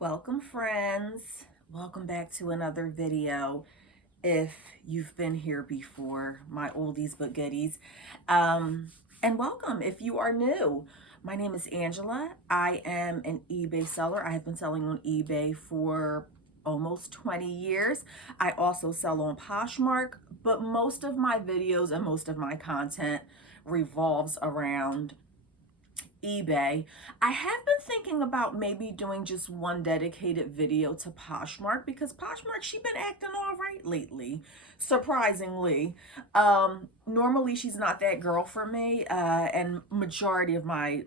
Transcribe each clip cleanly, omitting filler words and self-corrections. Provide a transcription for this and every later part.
Welcome, friends. Welcome back to another video. If you've been here before, my oldies but goodies. And welcome if you are new. My name is Angela. I am an eBay seller. I have been selling on eBay for almost 20 years. I also sell on Poshmark, but most of my videos and most of my content revolves around eBay. I have been thinking about maybe doing just one dedicated video to Poshmark because Poshmark, she's been acting all right lately, surprisingly. Normally she's not that girl for me, and majority of my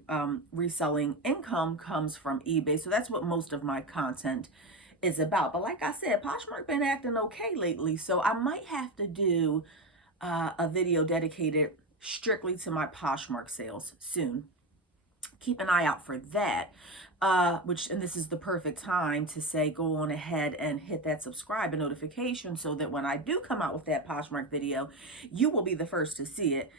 reselling income comes from eBay, so that's what most of my content is about. But like I said, Poshmark been acting okay lately, so I might have to do a video dedicated strictly to my Poshmark sales soon. Keep an eye out for that, and this is the perfect time to say go on ahead and hit that subscribe and notification so that when I do come out with that Poshmark video, you will be the first to see it.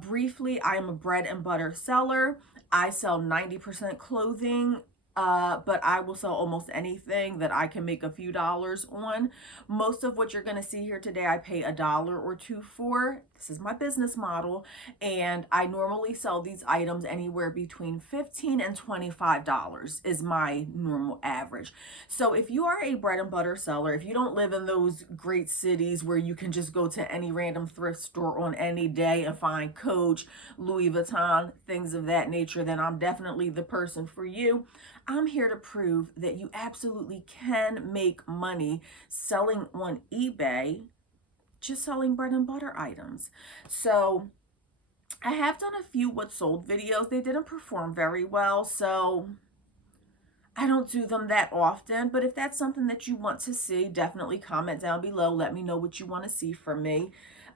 Briefly, I am a bread and butter seller. I sell 90% clothing, but I will sell almost anything that I can make a few dollars on. Most of what you're going to see here today, I pay $1 or $2 for. This is my business model, and I normally sell these items anywhere between $15 and $25 is my normal average. So if you are a bread and butter seller, if you don't live in those great cities where you can just go to any random thrift store on any day and find Coach, Louis Vuitton, things of that nature, then I'm definitely the person for you. I'm here to prove that you absolutely can make money selling on eBay, just selling bread and butter items. So I have done a few what sold videos. They didn't perform very well, so I don't do them that often. But if that's something that you want to see, definitely comment down below. Let me know what you want to see from me.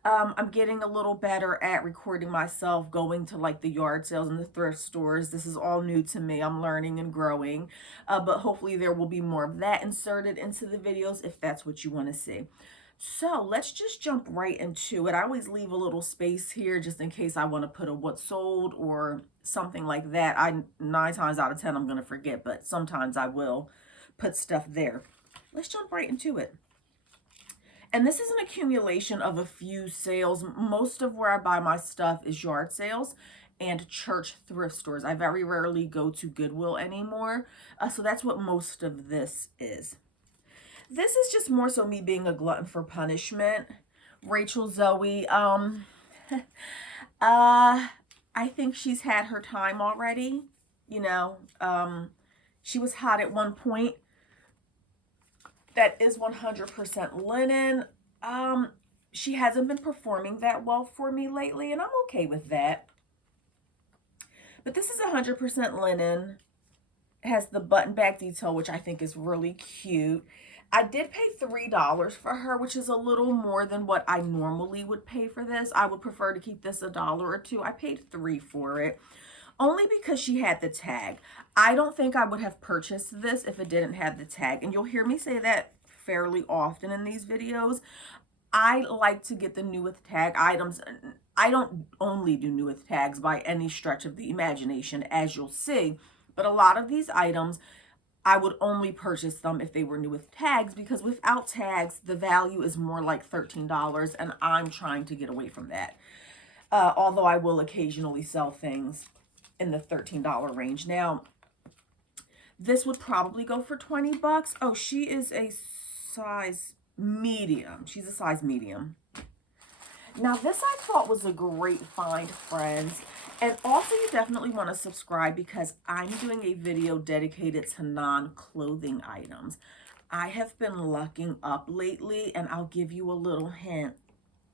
I'm getting a little better at recording myself going to like the yard sales and the thrift stores. This is all new to me. I'm learning and growing, but hopefully there will be more of that inserted into the videos if that's what you want to see. So let's just jump right into it. I always leave a little space here just in case I want to put a what sold or something like that. 9 times out of 10 I'm going to forget, but sometimes I will put stuff there. Let's jump right into it. And this is an accumulation of a few sales. Most of where I buy my stuff is yard sales and church thrift stores. I very rarely go to Goodwill anymore. So that's what most of this is. This is just more so me being a glutton for punishment. Rachel Zoe, I think she's had her time already. You know, she was hot at one point. That is 100% linen. She hasn't been performing that well for me lately, and I'm okay with that. But this is 100% linen. It has the button back detail, which I think is really cute. I did pay $3 for her, which is a little more than what I normally would pay for this. I would prefer to keep this $1 or $2. I paid $3 for it, only because she had the tag. I don't think I would have purchased this if it didn't have the tag. And you'll hear me say that fairly often in these videos. I like to get the new with tag items. I don't only do new with tags by any stretch of the imagination, as you'll see. But a lot of these items, I would only purchase them if they were new with tags, because without tags, the value is more like $13, and I'm trying to get away from that. Although I will occasionally sell things in the $13 range. Now, this would probably go for 20 bucks. Oh, she is a size medium. She's a size medium. Now, this I thought was a great find, friends. And also, you definitely want to subscribe because I'm doing a video dedicated to non-clothing items. I have been lucking up lately, and I'll give you a little hint.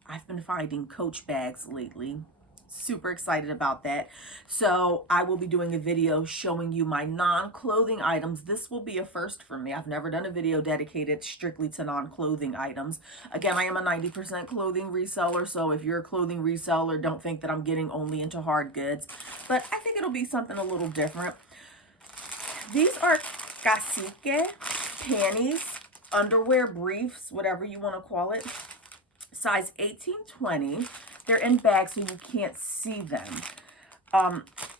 I've been finding Coach bags lately. Super excited about that. So I will be doing a video showing you my non-clothing items. This will be a first for me. I've never done a video dedicated strictly to non-clothing items. Again, I am a 90% clothing reseller, so if you're a clothing reseller, don't think that I'm getting only into hard goods. But I think it'll be something a little different. These are cacique panties, underwear, briefs, whatever you want to call it. Size 18-20. They're in bags so you can't see them.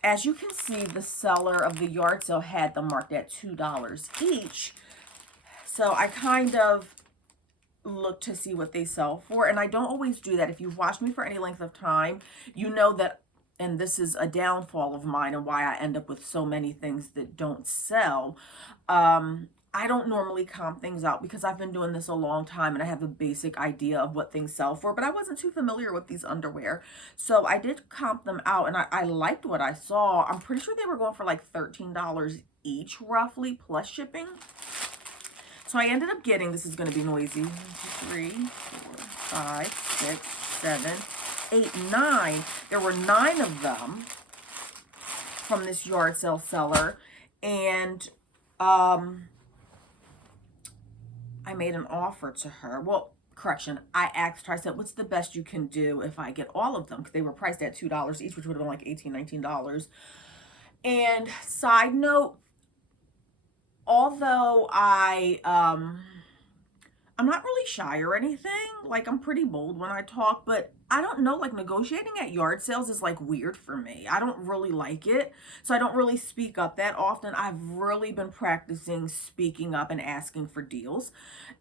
as you can see, the seller of the yard sale had them marked at $2 each. So I kind of look to see what they sell for. And I don't always do that. If you've watched me for any length of time, you know that, and this is a downfall of mine and why I end up with so many things that don't sell. I don't normally comp things out because I've been doing this a long time and I have a basic idea of what things sell for, but I wasn't too familiar with these underwear. So I did comp them out and I liked what I saw. I'm pretty sure they were going for like $13 each roughly plus shipping. So I ended up getting, this is going to be noisy, 1, 2, 3, 4, 5, 6, 7, 8, 9. There were 9 of them from this yard sale seller. And I made an offer to her. Well, correction, I asked her, I said, what's the best you can do if I get all of them? Because they were priced at $2 each, which would have been like $18, $19. And side note, although I'm not really shy or anything, like I'm pretty bold when I talk, but I don't know, like negotiating at yard sales is like weird for me. I don't really like it. So I don't really speak up that often. I've really been practicing speaking up and asking for deals.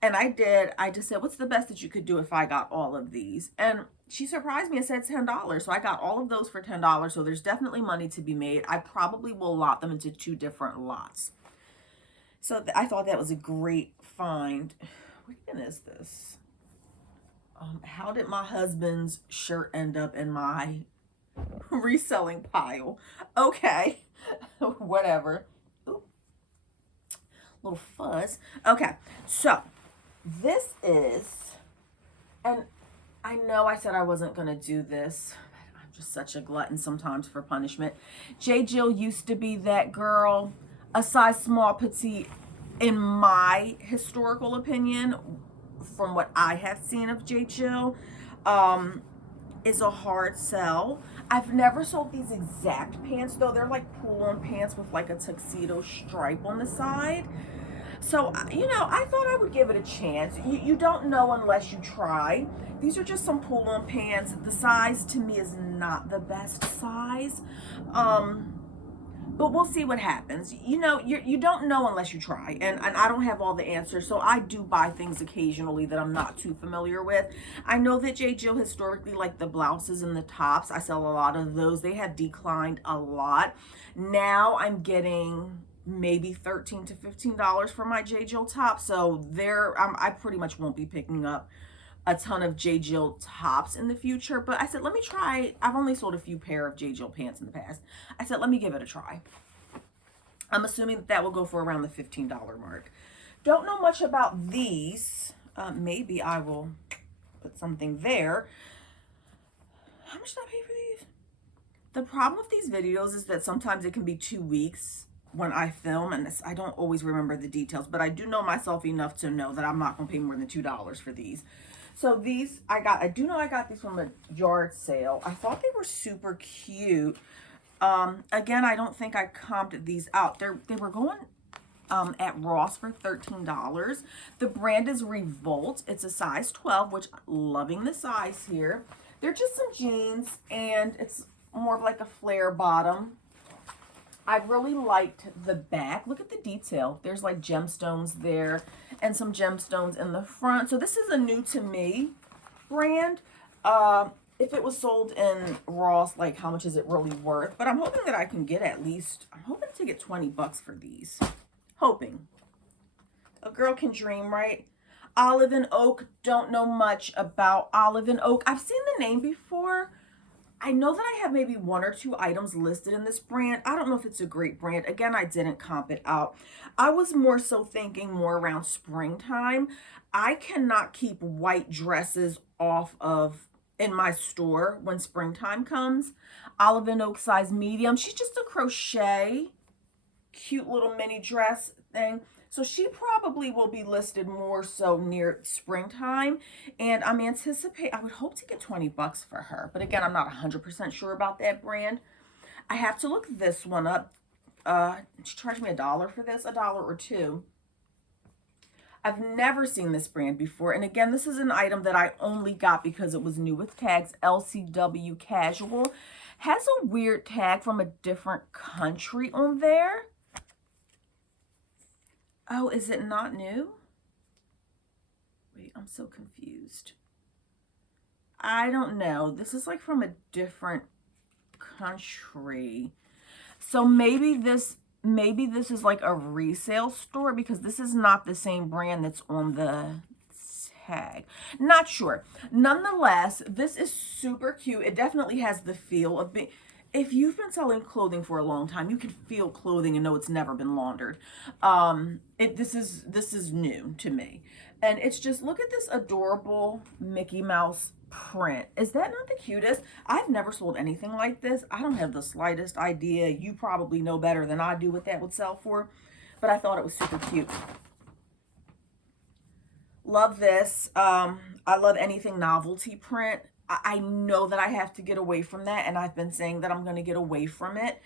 And I did. I just said, what's the best that you could do if I got all of these? And she surprised me and said $10. So I got all of those for $10. So there's definitely money to be made. I probably will lot them into 2 different lots. So I thought that was a great find. What even is this? How did my husband's shirt end up in my reselling pile? Okay, whatever. Ooh, little fuzz. Okay, so this is, and I know I said I wasn't going to do this. I'm just such a glutton sometimes for punishment. J. Jill used to be that girl, a size small petite, in my historical opinion, from what I have seen of J. Jill, is a hard sell. I've never sold these exact pants though. They're like pull-on pants with like a tuxedo stripe on the side. So, you know, I thought I would give it a chance. You don't know unless you try. These are just some pull-on pants. The size to me is not the best size. But we'll see what happens. You know, you don't know unless you try. And I don't have all the answers. So I do buy things occasionally that I'm not too familiar with. I know that J. Jill historically, like the blouses and the tops, I sell a lot of those. They have declined a lot. Now I'm getting maybe $13 to $15 for my J. Jill top. So I pretty much won't be picking up a ton of J. Jill tops in the future, but I said, let me try. I've only sold a few pair of J. Jill pants in the past. I said, let me give it a try. I'm assuming that will go for around the $15 mark. Don't know much about these. Maybe I will put something there. How much did I pay for these? The problem with these videos is that sometimes it can be 2 weeks when I film, and I don't always remember the details, but I do know myself enough to know that I'm not going to pay more than $2 for these. So these I do know I got these from a yard sale. I thought they were super cute. Again, I don't think I comped these out. They were going at Ross for $13. The brand is Revolt. It's a size 12, which loving the size here. They're just some jeans, and it's more of like a flare bottom. I really liked the back. Look at the detail. There's like gemstones there and some gemstones in the front. So this is a new to me brand. If it was sold in Ross, like how much is it really worth? But I'm hoping that I can get I'm hoping to get 20 bucks for these. Hoping. A girl can dream, right? Olive and Oak. Don't know much about Olive and Oak. I've seen the name before. I know that I have maybe 1 or 2 items listed in this brand. I don't know if it's a great brand. Again, I didn't comp it out. I was more so thinking more around springtime. I cannot keep white dresses in my store when springtime comes. Olive and Oak size medium. She's just a crochet, cute little mini dress thing. So she probably will be listed more so near springtime. And I would hope to get 20 bucks for her. But again, I'm not 100% sure about that brand. I have to look this one up. She charged me $1 for this, $1 or $2. I've never seen this brand before. And again, this is an item that I only got because it was new with tags, LCW Casual. Has a weird tag from a different country on there. Oh, is it not new? Wait, I'm so confused. I don't know. This is like from a different country. So maybe this is like a resale store, because this is not the same brand that's on the tag. Not sure. Nonetheless, this is super cute. It definitely has the feel of being, if you've been selling clothing for a long time, you can feel clothing and know it's never been laundered. This is new to me. And it's just, look at this adorable Mickey Mouse print. Is that not the cutest? I've never sold anything like this. I don't have the slightest idea. You probably know better than I do what that would sell for, but I thought it was super cute. Love this. I love anything novelty print. I know that I have to get away from that, and I've been saying that I'm going to get away from it.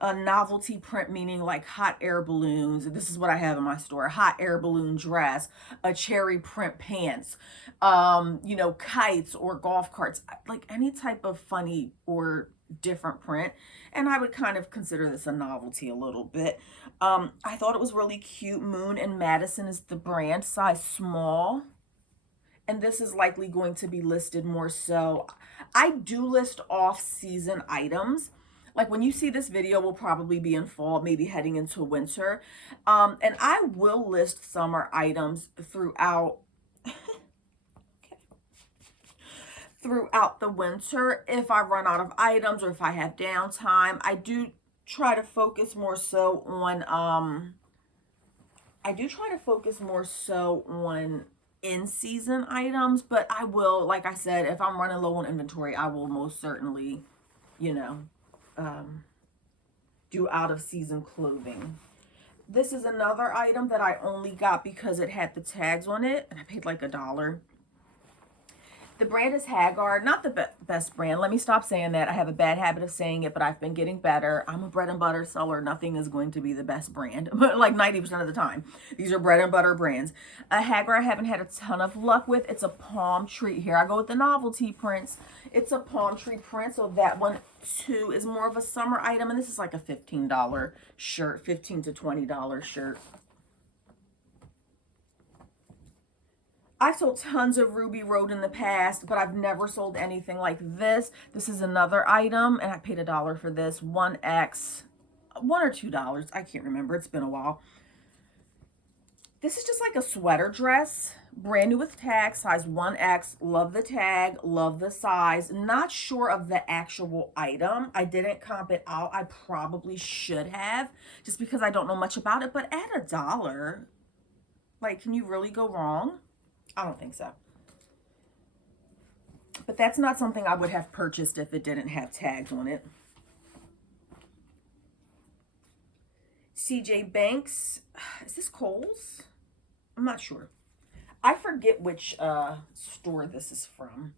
A novelty print meaning like hot air balloons. This is what I have in my store. Hot air balloon dress, a cherry print pants, you know, kites or golf carts, like any type of funny or different print. And I would kind of consider this a novelty a little bit. I thought it was really cute. Moon and Madison is the brand, size small. And this is likely going to be listed more so. I do list off-season items. Like when you see this video, will probably be in fall, maybe heading into winter. And I will list summer items throughout throughout the winter if I run out of items or if I have downtime. I do try to focus more so on in-season items, but I will, like I said, if I'm running low on inventory, I will most certainly, you know, do out-of-season clothing. This is another item that I only got because it had the tags on it, and I paid like $1. The brand is Hagar, not the best brand. Let me stop saying that. I have a bad habit of saying it, but I've been getting better. I'm a bread and butter seller. Nothing is going to be the best brand, but like 90% of the time. These are bread and butter brands. Hagar I haven't had a ton of luck with. It's a palm tree. Here I go with the novelty prints. It's a palm tree print, so that one too is more of a summer item, and this is like a $15 shirt, $15 to $20 shirt. I've sold tons of Ruby Road in the past, but I've never sold anything like this. This is another item, and I paid $1 for this. 1X, $1 or $2. I can't remember. It's been a while. This is just like a sweater dress, brand new with tag, size 1X. Love the tag, love the size. Not sure of the actual item. I didn't comp it out. I probably should have, just because I don't know much about it. But at $1, like, can you really go wrong? I don't think so. But that's not something I would have purchased if it didn't have tags on it. CJ Banks. Is this Kohl's? I'm not sure. I forget which store this is from.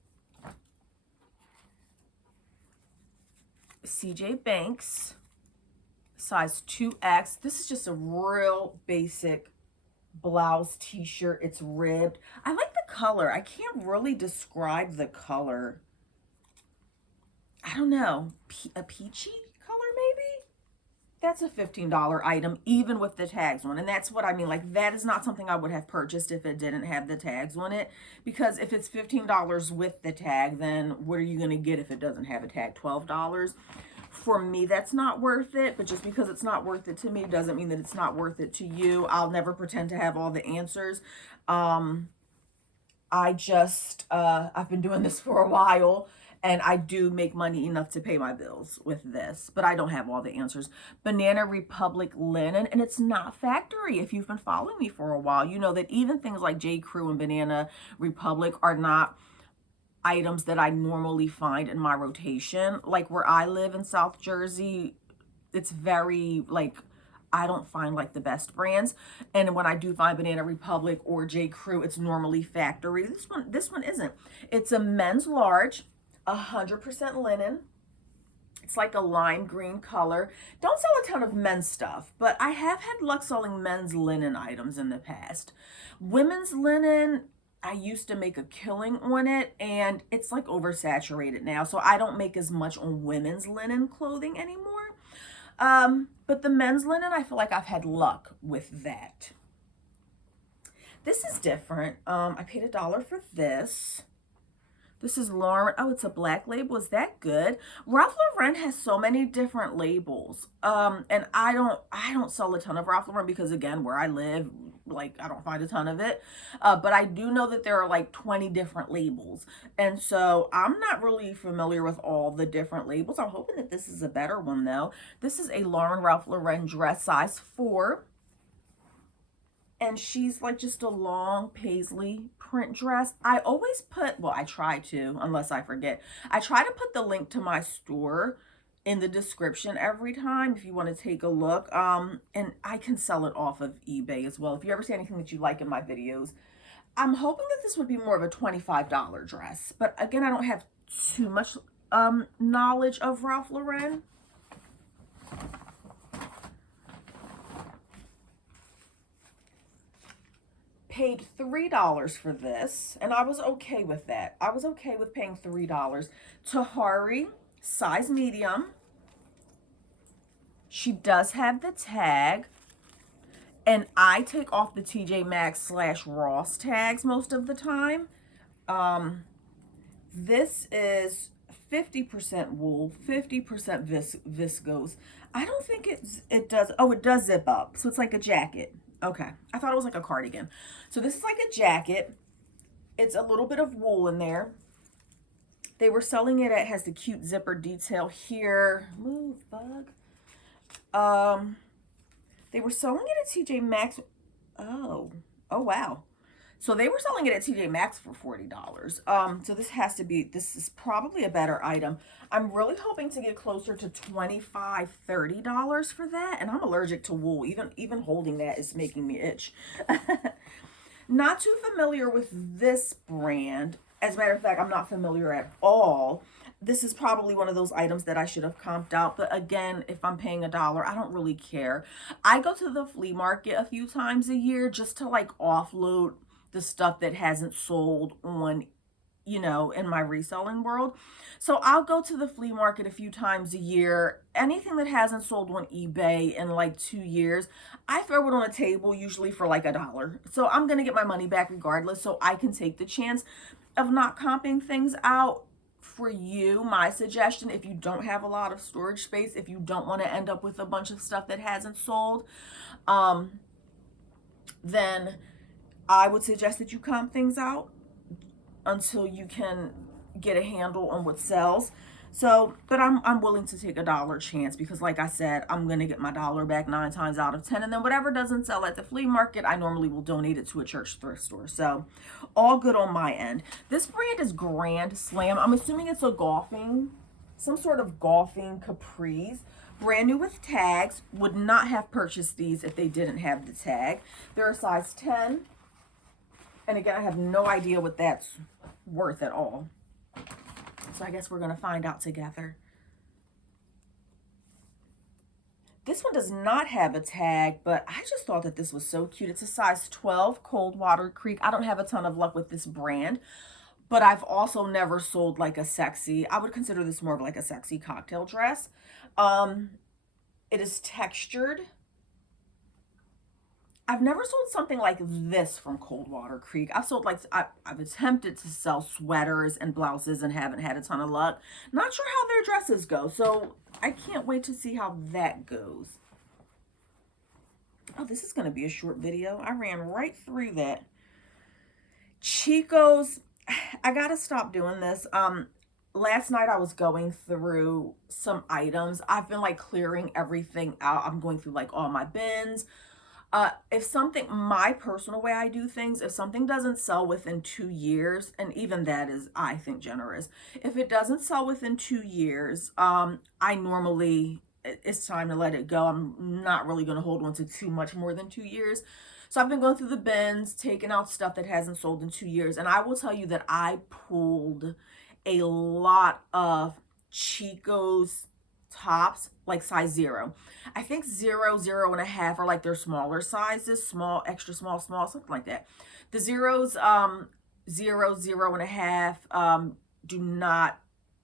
CJ Banks. Size 2X. This is just a real basic blouse t-shirt. It's ribbed. I like the color. I can't really describe the color. I don't know. A peachy color maybe? That's a $15 item even with the tags on. And that's what I mean. Like, that is not something I would have purchased if it didn't have the tags on it. Because if it's $15 with the tag, then what are you going to get if it doesn't have a tag? $12? For me, that's not worth it, but just because it's not worth it to me doesn't mean that it's not worth it to you. I'll never pretend to have all the answers. I've been doing this for a while, and I do make money enough to pay my bills with this, but I don't have all the answers. Banana Republic linen, and it's not factory. If you've been following me for a while, you know that even things like J. Crew and Banana Republic are not items that I normally find in my rotation. Like where I live in South Jersey, it's very like, I don't find like the best brands. And when I do find Banana Republic or J. Crew, it's normally factory. This one isn't. It's a men's large, 100% linen. It's like a lime green color. Don't sell a ton of men's stuff, but I have had luck selling men's linen items in the past. Women's linen, I used to make a killing on it, and it's like oversaturated now. So I don't make as much on women's linen clothing anymore. But the men's linen, I feel like I've had luck with that. This is different. I paid $1 for this. This is Lauren. Oh, it's a black label. Is that good? Ralph Lauren has so many different labels. And I don't sell a ton of Ralph Lauren because, again, where I live, like, I don't find a ton of it. But I do know that there are like 20 different labels. And so I'm not really familiar with all the different labels. I'm hoping that this is a better one though. This is a Lauren Ralph Lauren dress, size 4. And she's like just a long paisley print dress. I always put, well, I try to, unless I forget. I try to put the link to my store in the description every time if you want to take a look. And I can sell it off of eBay as well. If you ever see anything that you like in my videos. I'm hoping that this would be more of a $25 dress. But again, I don't have too much knowledge of Ralph Lauren. Paid $3 for this, and I was okay with that. I was okay with paying $3. Tahari, size medium. She does have the tag, and I take off the TJ Maxx / Ross tags most of the time. This is 50% wool, 50% viscose. I don't think it does. Oh, it does zip up, so it's like a jacket. Okay, I thought it was like a cardigan. So this is like a jacket. It's a little bit of wool in there. They were selling it. It has the cute zipper detail here. Move, bug. They were selling it at TJ Maxx. Oh wow. So they were selling it at TJ Maxx for $40. So this is probably a better item. I'm really hoping to get closer to $25, $30 for that. And I'm allergic to wool. Even holding that is making me itch. Not too familiar with this brand. As a matter of fact, I'm not familiar at all. This is probably one of those items that I should have comped out. But again, if I'm paying $1, I don't really care. I go to the flea market a few times a year just to like offload the stuff that hasn't sold on, you know, in my reselling world. So I'll go to the flea market a few times a year. Anything that hasn't sold on eBay in like 2 years, I throw it on a table usually for like $1. So I'm going to get my money back regardless. So I can take the chance of not comping things out. For you, my suggestion, if you don't have a lot of storage space, if you don't want to end up with a bunch of stuff that hasn't sold, then I would suggest that you comp things out until you can get a handle on what sells. So, but I'm willing to take $1 chance because like I said, I'm going to get my dollar back 9 times out of 10. And then whatever doesn't sell at the flea market, I normally will donate it to a church thrift store. So all good on my end. This brand is Grand Slam. I'm assuming it's some sort of golfing capris. Brand new with tags. Would not have purchased these if they didn't have the tag. They're a size 10. And again, I have no idea what that's worth at all. So I guess we're going to find out together. This one does not have a tag, but I just thought that this was so cute. It's a size 12, Coldwater Creek. I don't have a ton of luck with this brand, but I've also never sold like a sexy, I would consider this more of like a sexy cocktail dress. It is textured. I've never sold something like this from Coldwater Creek. I've sold like, I've attempted to sell sweaters and blouses and haven't had a ton of luck. Not sure how their dresses go, so I can't wait to see how that goes. Oh, this is going to be a short video. I ran right through that. Chico's, I got to stop doing this. Last night I was going through some items. I've been like clearing everything out. I'm going through like all my bins. If something, my personal way I do things, if something doesn't sell within 2 years, and even that is, I think, generous. If it doesn't sell within 2 years, I normally, it's time to let it go. I'm not really going to hold on to too much more than 2 years. So I've been going through the bins, taking out stuff that hasn't sold in 2 years. And I will tell you that I pulled a lot of Chico's tops, like size 0. I think 0, 0.5 are like their smaller sizes, small, extra small, small, something like that. The zeros, 0, 0.5, do not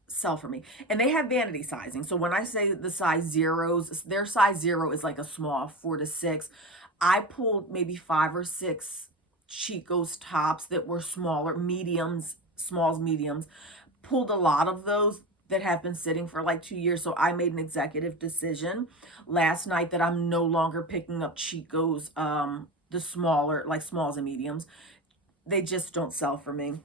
sell for me. And they have vanity sizing. So when I say the size zeros, their size 0 is like a small 4 to 6. I pulled maybe 5 or 6 Chico's tops that were smaller, mediums, smalls, mediums. Pulled a lot of those that have been sitting for like 2 years. So I made an executive decision last night that I'm no longer picking up Chico's, the smaller, like smalls and mediums. They just don't sell for me.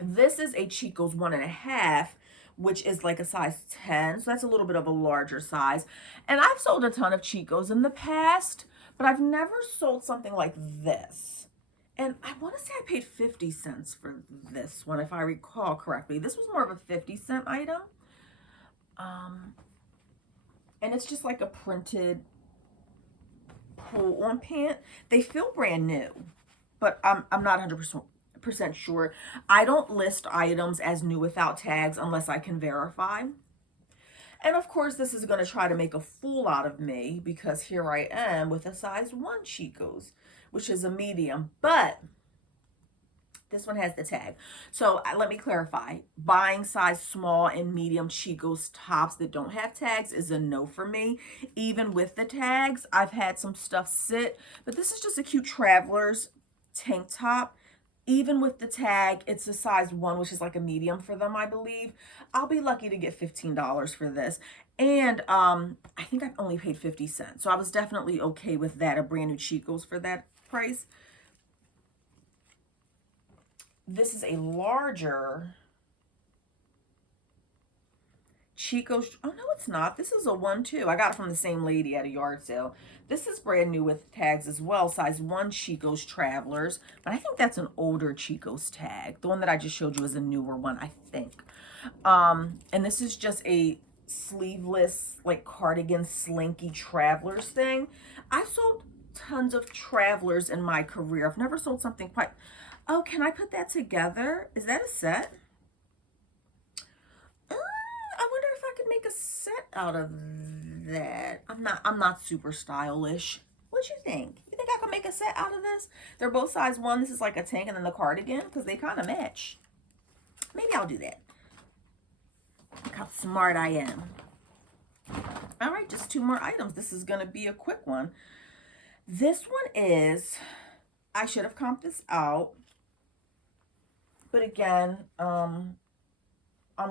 This is a Chico's 1.5, which is like a size 10. So that's a little bit of a larger size. And I've sold a ton of Chico's in the past, but I've never sold something like this. And I want to say I paid 50 cents for this one, if I recall correctly. This was more of a 50-cent item. And it's just like a printed pull-on pant. They feel brand new, but I'm not 100% sure. I don't list items as new without tags unless I can verify. And of course, this is going to try to make a fool out of me because here I am with a size 1 Chico's, which is a medium, but this one has the tag. So let me clarify. Buying size small and medium Chico's tops that don't have tags is a no for me. Even with the tags, I've had some stuff sit, but this is just a cute traveler's tank top. Even with the tag, it's a size 1, which is like a medium for them, I believe. I'll be lucky to get $15 for this. And I think I've only paid 50 cents. So I was definitely okay with that, a brand new Chico's for that price. This is a larger Chico's. Oh, no, it's not. This is a 1 too. I got it from the same lady at a yard sale. This is brand new with tags as well. Size 1 Chico's Travelers. But I think that's an older Chico's tag. The one that I just showed you is a newer one, I think. And this is just a sleeveless, like cardigan, slinky Travelers thing. I've sold tons of Travelers in my career. I've never sold something quite... Oh, can I put that together? Is that a set? I wonder if I could make a set out of that. I'm not super stylish. What you think? You think I could make a set out of this? They're both size 1. This is like a tank and then the cardigan because they kind of match. Maybe I'll do that. Look how smart I am. All right, just 2 more items. This is going to be a quick one. This one is, I should have comped this out. But again, I'm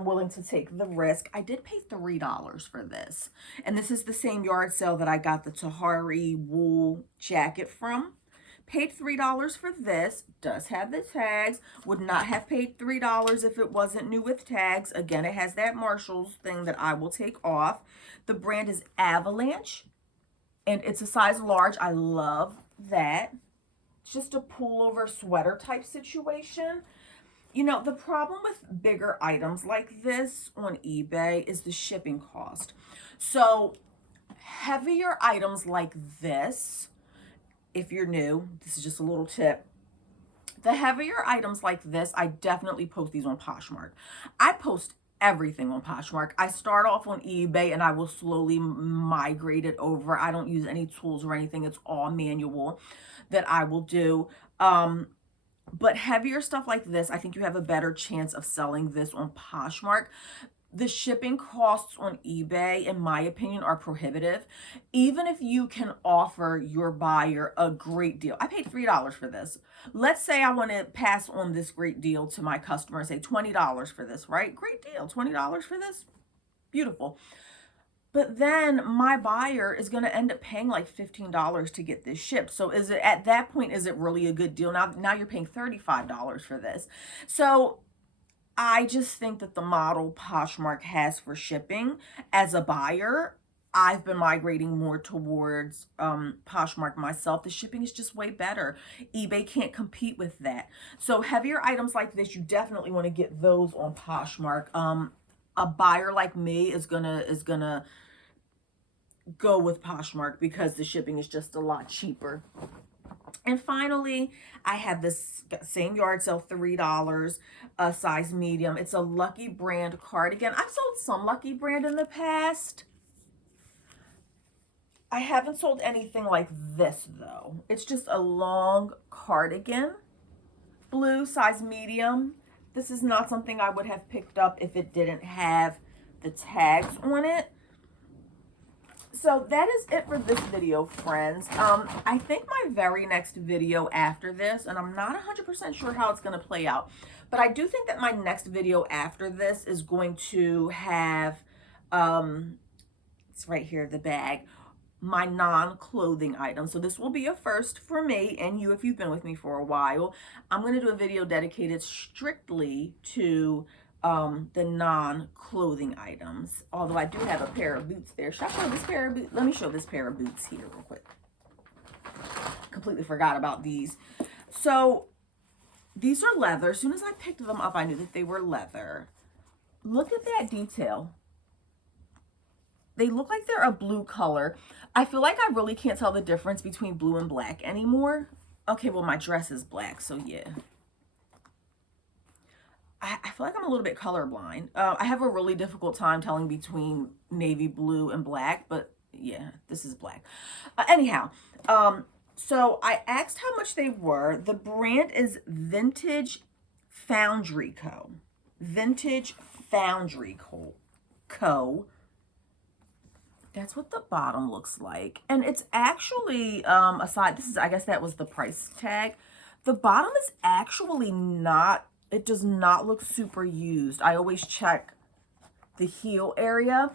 willing to take the risk. I did pay $3 for this. And this is the same yard sale that I got the Tahari wool jacket from. Paid $3 for this. Does have the tags. Would not have paid $3 if it wasn't new with tags. Again, it has that Marshalls thing that I will take off. The brand is Avalanche. And it's a size large. I love that. It's just a pullover sweater type situation. You know, the problem with bigger items like this on eBay is the shipping cost. So heavier items like this, if you're new, this is just a little tip. The heavier items like this, I definitely post these on Poshmark. I post everything on Poshmark. I start off on eBay and I will slowly migrate it over. I don't use any tools or anything. It's all manual that I will do. But heavier stuff like this, I think you have a better chance of selling this on Poshmark. The shipping costs on eBay, in my opinion, are prohibitive. Even if you can offer your buyer a great deal. I paid $3 for this. Let's say I want to pass on this great deal to my customer and say $20 for this, right? Great deal. $20 for this? Beautiful. But then my buyer is going to end up paying like $15 to get this shipped. So is it, at that point, is it really a good deal? Now you're paying $35 for this. So I just think that the model Poshmark has for shipping as a buyer, I've been migrating more towards Poshmark myself. The shipping is just way better. eBay can't compete with that. So heavier items like this, you definitely want to get those on Poshmark. A buyer like me is gonna go with Poshmark because the shipping is just a lot cheaper. And finally, I have this same yard sale, $3, a size medium. It's a Lucky Brand cardigan. I've sold some Lucky Brand in the past. I haven't sold anything like this though. It's just a long cardigan. blue, size medium. This is not something I would have picked up if it didn't have the tags on it. So that is it for this video, friends. I think my very next video after this, and I'm not 100% sure how it's going to play out, but I do think that my next video after this is going to have, it's right here, the bag, my non-clothing items. So this will be a first for me and you if you've been with me for a while. I'm going to do a video dedicated strictly to the non-clothing items. Although I do have a pair of boots there. Should I show this pair of boots? Let me show this pair of boots here real quick. Completely forgot about these. So these are leather. As soon as I picked them up, I knew that they were leather. Look at that detail. They look like they're a blue color. I feel like I really can't tell the difference between blue and black anymore. Okay, well, my dress is black, so yeah. I feel like I'm a little bit colorblind. I have a really difficult time telling between navy blue and black, but yeah, this is black. Anyhow, so I asked how much they were. The brand is Vintage Foundry Co. Vintage Foundry Co. That's what the bottom looks like. And it's actually, I guess that was the price tag. The bottom is actually not, it does not look super used. I always check the heel area.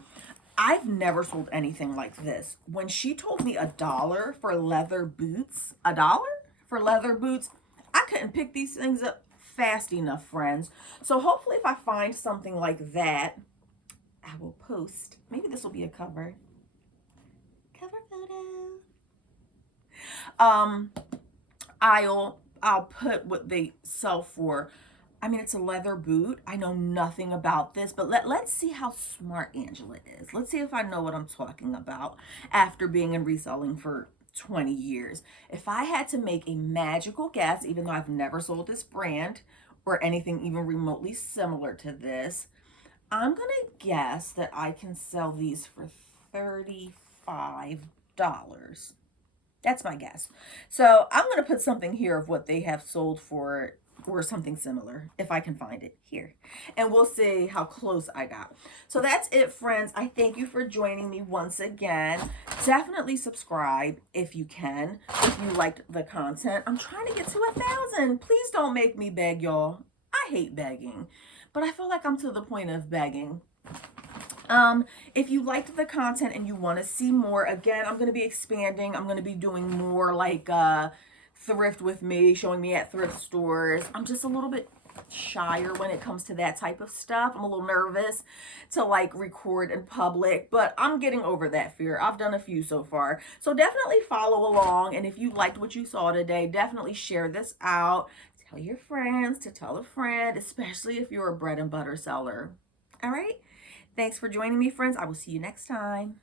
I've never sold anything like this. When she told me $1 for leather boots, $1 for leather boots, I couldn't pick these things up fast enough, friends. So hopefully if I find something like that, I will post. Maybe this will be a cover photo. I'll put what they sell for. I mean, it's a leather boot. I know nothing about this, but let's see how smart Angela is. Let's see if I know what I'm talking about after being in reselling for 20 years. If I had to make a magical guess, even though I've never sold this brand or anything even remotely similar to this, I'm going to guess that I can sell these for $35. That's my guess. So I'm going to put something here of what they have sold for or something similar if I can find it here. And we'll see how close I got. So that's it, friends. I thank you for joining me once again. Definitely subscribe if you can, if you liked the content. I'm trying to get to 1,000. Please don't make me beg, y'all. I hate begging, but I feel like I'm to the point of begging. If you liked the content and you want to see more, again, I'm going to be expanding. I'm going to be doing more like thrift with me, showing me at thrift stores. I'm just a little bit shyer when it comes to that type of stuff. I'm a little nervous to like record in public, but I'm getting over that fear. I've done a few so far. So definitely follow along. And if you liked what you saw today, definitely share this out. Tell your friends to tell a friend, especially if you're a bread and butter seller. All right. Thanks for joining me, friends. I will see you next time.